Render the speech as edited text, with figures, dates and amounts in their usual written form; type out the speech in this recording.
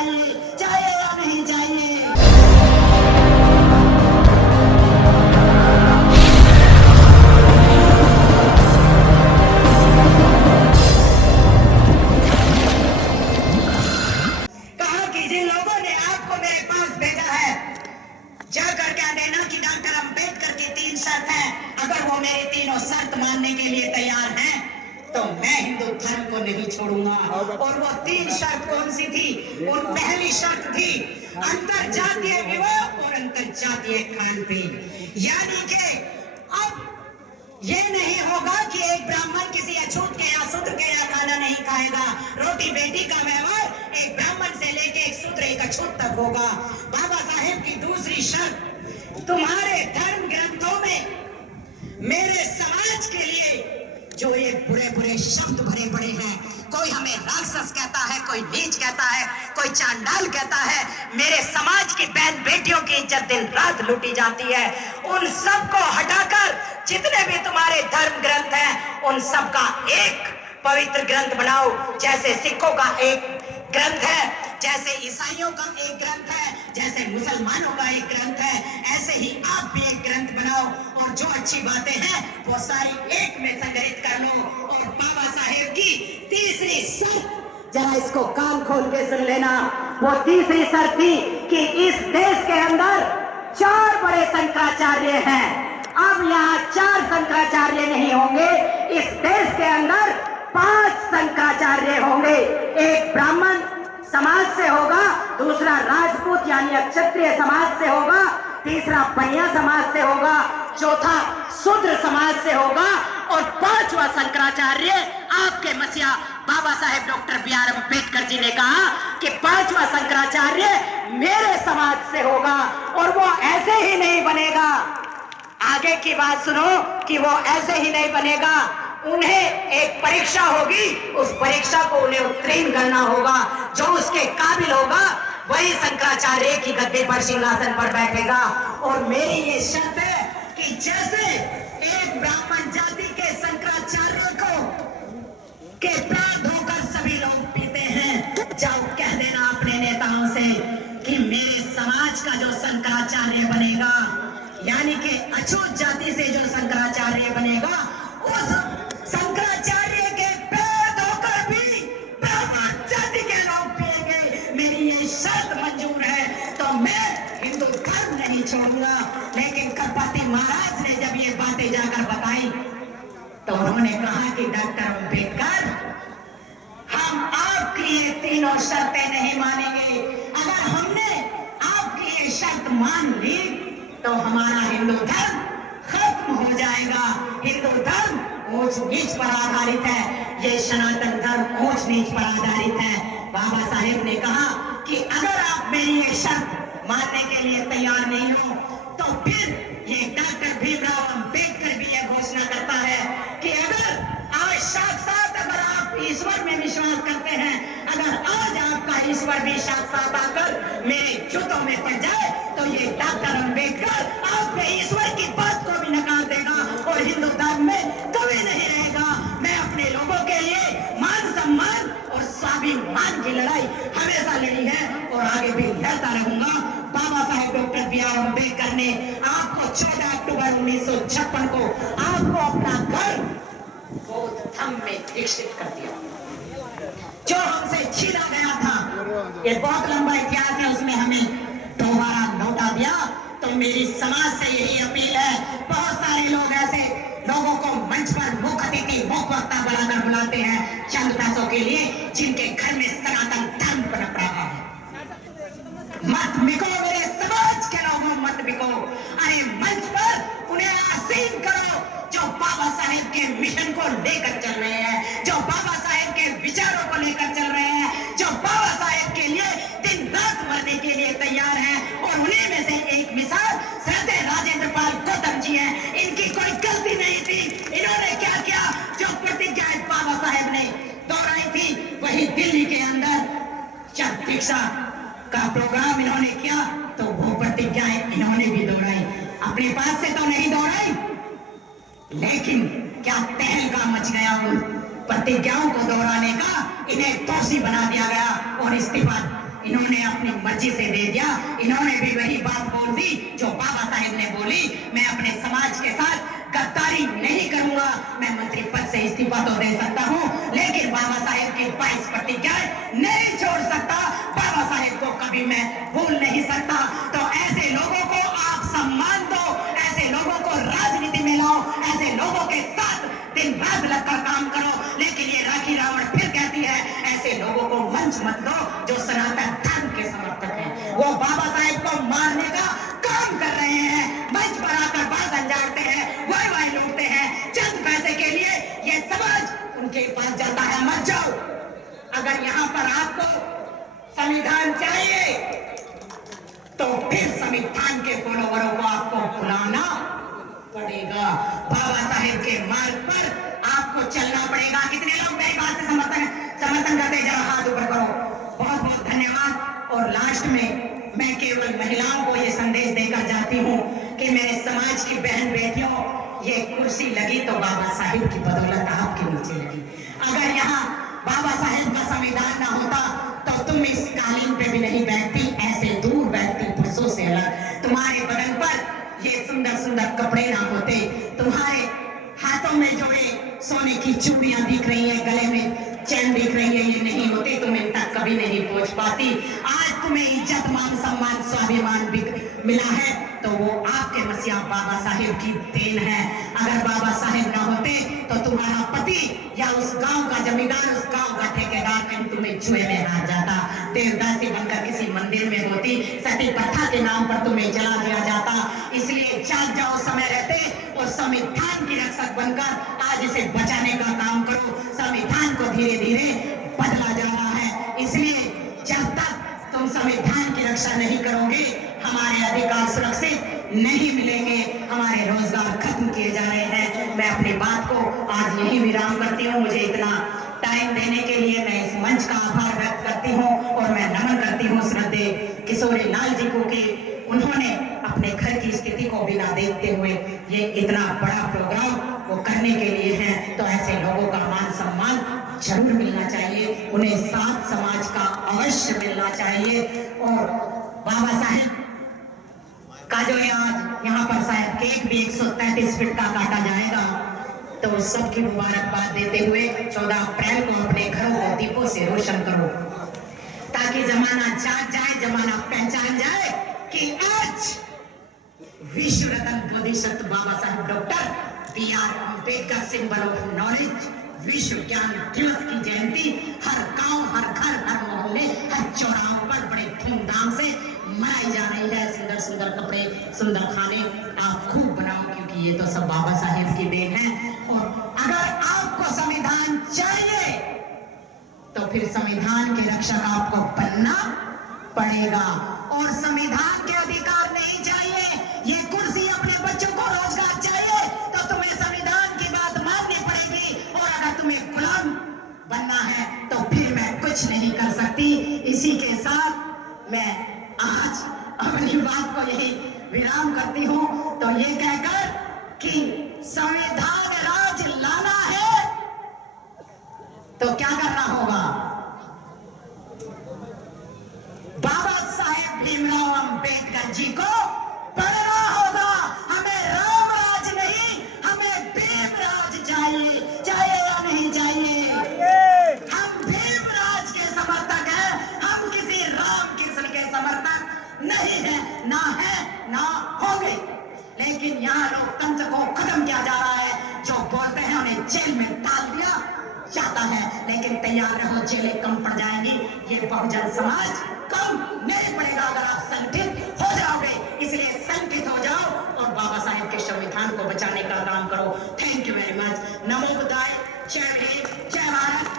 चाहिए, चाहिए या नहीं चाहिए? कहा कि जिन लोगों ने आपको मेरे पास भेजा है, जाकर क्या देना कि डॉक्टर अंबेडकर की 3 शर्त है, अगर वो मेरी तीनों शर्त मानने के लिए तैयार हैं तो मैं हिंदू धर्म को नहीं छोड़ूंगा। और वो 3 शर्त कौन सी थी? और पहली शर्त थी अंतर जातीय विवाह और अंतर जातीय खान पीन। यानी कि अब ये नहीं होगा कि एक ब्राह्मण किसी अछूत के या शूद्र के या खाना नहीं खाएगा। रोटी बेटी का व्यवहार एक ब्राह्मण से लेके एक शूद्र एक अछूत तक होगा। बाबा साहेब की दूसरी शर्त, तुम्हारे धर्म ग्रंथों में मेरे समाज के लिए जो ये बुरे बुरे शब्द भरे पड़े हैं, कोई हमें राक्षस कहता है, कोई नीच कहता है, कोई चांडाल कहता है, मेरे समाज की बहन बेटियों की इज्जत दिन रात लूटी जाती है। उन सब को हटाकर जितने भी तुम्हारे धर्म ग्रंथ हैं उन सब का एक पवित्र ग्रंथ बनाओ। जैसे सिखों का एक ग्रंथ है, जैसे ईसाइयों का एक ग्रंथ है, जैसे मुसलमानों का एक ग्रंथ है, ऐसे ही आप भी एक ग्रंथ बनाओ और जो अच्छी बातें हैं वो सारी एक में संग्रहित कर लो। और बाबा साहेब की तीसरी शर्त, जरा इसको कान खोल के सुन लेना, वो तीसरी शर्त थी कि इस देश के अंदर 4 बड़े शंकराचार्य हैं। अब यहाँ 4 शंकराचार्य नहीं होंगे, इस देश के अंदर 5 शंकराचार्य होंगे। एक ब्राह्मण समाज से होगा, दूसरा राजपूत यानी क्षत्रिय समाज से होगा, तीसरा बनिया समाज से होगा, चौथा शूद्र समाज से होगा और 5वां शंकराचार्य आपके मसीहा बाबा साहेब डॉक्टर बी.आर. अम्बेडकर जी ने कहा कि 5वां शंकराचार्य मेरे समाज से होगा। और वो ऐसे ही नहीं बनेगा, आगे की बात सुनो कि वो ऐसे ही नहीं बनेगा, उन्हें एक परीक्षा होगी, उस परीक्षा को उन्हें उत्तीर्ण करना होगा। जो उसके काबिल होगा वही शंकराचार्य की गद्दी पर सिंहासन पर बैठेगा। और मेरी ये शर्त है कि जैसे एक ब्राह्मण जाति के शंकराचार्य को के पैर धोकर सभी लोग पीते हैं, जाओ कह देना अपने नेताओं से कि मेरे समाज का जो शंकराचार्य बनेगा, यानी कि अछूत जाति से जो शंकराचार्य बनेगा, उस शंकराचार्य के पैर धोकर भी ब्राह्मण जाति के लोग पिएंगे। मेरी ये शर्त मंजूर है तो मैं हिंदू धर्म नहीं छोड़ूंगा। लेकिन कपति महाराज ने जब ये बातें जाकर बताई तो उन्होंने कहा कि डॉक्टर अम्बेडकर, हम आपकी ये तीनों शर्तें नहीं मानेंगे। अगर हमने आपकी ये शर्त मान ली तो हमारा हिंदू धर्म खत्म हो जाएगा। हिंदू धर्म ऊंच नीच पर आधारित है, ये सनातन धर्म ऊंच नीच पर आधारित है। बाबा साहेब ने कहा कि अगर आप मेरी ये शर्त मानने के लिए तैयार नहीं हो तो फिर ये डॉक्टर भीमराव अंबेडकर भी यह घोषणा करता है कि अगर आज साक्षात अगर आप ईश्वर में विश्वास करते हैं, अगर आज आपका ईश्वर भी साक्षात आकर मेरे जूतों में पड़ जाए तो ये डॉक्टर अम्बेडकर आपके ईश्वर की बात को भी नकार देगा और हिंदू धर्म में कभी नहीं रहेगा। मैं अपने लोगों के लिए मान सम्मान और स्वाभिमान की लड़ाई हमेशा लड़ी है और आगे भी लड़ता रहूंगा। बाबा साहेब डॉक्टर बी.आर. अम्बेडकर ने आपको 14 अक्टूबर 1956 को आपको अपना घर बौद्ध धम्म में दीक्षित कर दिया, जो हमसे छीना गया था। ये बहुत लंबा इतिहास है, उसमें हमें दोबारा लौटा दिया। तो मेरी समाज से यही अपील है, बहुत सारे लोग ऐसे लोगों को मंच पर मुख्य अतिथि मुख्य वक्ता बनाकर बुलाते हैं चंद पैसों के लिए, जिनके घर में सनातन धर्म पनप रहा है। मत बिको मेरे समाज के लोगों, मत बिको। अरे मंच पर उन्हें आसीन करो जो बाबा साहेब के मिशन को लेकर चल रहे हैं, जो बाबा साहेब के विचारों को लेकर चल रहे हैं, जो बाबा साहेब के लिए दिन रात मरने के लिए तैयार हैं। और उन्हीं में से एक मिसाल श्रद्धेय राजेंद्र पाल गौतम जी हैं। इनकी कोई गलती नहीं थी, इन्होंने क्या किया, जो प्रतिज्ञाएं बाबा साहेब ने दोहराई थी, वही दिल्ली के अंदर जब दीक्षा का प्रोग्राम इन्होंने किया तो वो प्रतिज्ञाएं इन्होंने भी दोहराई। अपने पास से तो नहीं दोहराई, लेकिन क्या तहलका मच गया उन प्रतिज्ञाओं को दोहराने का, इन्हें दोषी बना दिया गया और इस्तीफा इन्होंने अपनी मर्जी से दे दिया। इन्होंने भी वही बात बोल दी जो बाबा साहेब ने बोली। मैं अपने समाज के साथ गद्दारी नहीं करूंगा। मैं मंत्री पद से इस्तीफा तो दे सकता हूं, लेकिन बाबा साहेब की 22 प्रतिज्ञाएं नहीं छोड़ सकता। बाबा साहेब को कभी मैं भूल नहीं सकता। तो ऐसे लोगों को आप सम्मान दो, ऐसे लोगों को राजनीति में लाओ, ऐसे लोगों के साथ दिन रात लगकर काम करो। लेकिन ये राखी रावण फिर कहती है ऐसे लोगों को मंच मत दो जो सनातन धर्म के समर्थक हैं। वो बाबा साहेब को मारने का काम कर रहे हैं, मंच पर आकर भाषण झाड़ते हैं, वाह लूटते हैं चंद पैसे के लिए। ये समाज उनके पास जाता है, मत जाओ। अगर यहाँ पर आपको संविधान चाहिए तो फिर संविधान के फॉलोवरों को आपको बुलाना पड़ेगा। बाबा साहेब के मार्ग पर आपको चलना पड़ेगा। कितने लोग मेरी बात से समर्थन करते, जरा हाथ ऊपर करो। बहुत बहुत धन्यवाद। और लास्ट में मैं केवल महिलाओं को ये संदेश देकर जाती हूँ कि मेरे समाज की बहन बेटियों, ये कुर्सी लगी तो बाबा साहेब की बदौलत आपके नीचे लगी। अगर यहाँ बाबा साहेब का संविधान ना होता तो तुम इस कालीन पे भी नहीं बैठती, ऐसे दूर बैठती पुरुषों से अलग। तुम्हारे बदन पर ये सुंदर सुंदर कपड़े ना होते, तुम्हारे हाथों में जो ये सोने की चूड़ियां दिख रही है, गले में चैन दिख रही है, ये नहीं होती, तुम इन तक कभी नहीं पहुंच पाती। आज तुम्हें इज्जत, मान सम्मान, स्वाभिमान मिला है तो वो आपके मसीहा बाबा साहेब की देन है। अगर बाबा साहेब ना होते तो तुम्हारा पति या उस गांव का जमींदार, उस गांव का ठेकेदार कहीं तुम्हें जुए में हार जाता, देवदासी बनकर किसी मंदिर में होती, सती प्रथा के नाम पर तुम्हें जला दिया जाता। इसलिए जाग जाओ समय रहते और संविधान की रक्षक बनकर आज इसे बचाने का काम करो। संविधान को धीरे धीरे बदला जा रहा है, इसलिए जब तक तुम संविधान की रक्षा नहीं करोगे, हमारे अधिकार सुरक्षित नहीं मिलेंगे, हमारे रोजगार खत्म किए जा रहे हैं। मैं अपनी बात को आज यही विराम करती हूँ। मुझे इतना टाइम देने के लिए मैं इस मंच का आभार व्यक्त करती हूँ और मैं नमन करती हूँ श्रद्धेय किशोरी लाल जी को कि उन्होंने अपने घर की स्थिति को बिना देखते हुए ये इतना बड़ा प्रोग्राम वो करने के लिए हैं। तो ऐसे लोगों का मान सम्मान जरूर मिलना चाहिए, उन्हें साथ समाज का अवश्य मिलना चाहिए। और बाबा साहेब का जो आज यहाँ पर शायद केक भी 133 फीट का काटा जाएगा, तो सबकी मुबारकबाद देते हुए 14 अप्रैल को अपने घरों को दीपों से रोशन करो, ताकि जमाना जाग जाए, जमाना पहचान जाए कि आज विश्व रत्न बोधिसत्व Baba Saheb doctor B.R. Ambedkar symbol of knowledge विश्व ज्ञान दिवस की जयंती हर गांव, हर घर, हर मोहल्ले, हर चौराहों पर बड़े धूमधाम से मनाई जा रही है। सुंदर सुंदर कपड़े, सुंदर खाने आप खूब बनाओ, क्योंकि ये तो सब बाबा साहेब की देन है। और अगर आपको संविधान चाहिए तो फिर संविधान के रक्षक आपको बनना पड़ेगा। और संविधान के अधिकार नहीं चाहिए, ये कुर्सी, अपने बच्चों को रोजगार चाहिए तो तुम्हें संविधान की बात माननी पड़ेगी। और अगर तुम्हें गुलाम बनना है तो फिर मैं कुछ नहीं कर सकती। इसी के साथ मैं आज अपनी बात को यही विराम करती हूँ। तो ये कहकर कि संविधान राज लाना है तो क्या करना होगा? बाबा साहेब भीमराव अंबेडकर जी को पढ़ना होगा। हमें राम राज नहीं, हमें भीम राज चाहिए, चाहिए या नहीं चाहिए? हम भीम राज के समर्थक हैं, हम किसी राम कृष्ण के समर्थक नहीं है, ना होंगे। लेकिन यहाँ लोकतंत्र को खत्म किया जा रहा है। जो बोलते हैं उन्हें जेल में डाल दिया जाता है, लेकिन तैयार रहो, जेलें कम पड़ जाएंगी। ये बहुजन समाज कम नहीं पड़ेगा अगर आप संगठित हो जाओगे। इसलिए संगठित हो जाओ और बाबा साहेब के संविधान को बचाने का काम करो। Thank you very much. नमो बुद्धाय। जय हिंद, जय भारत।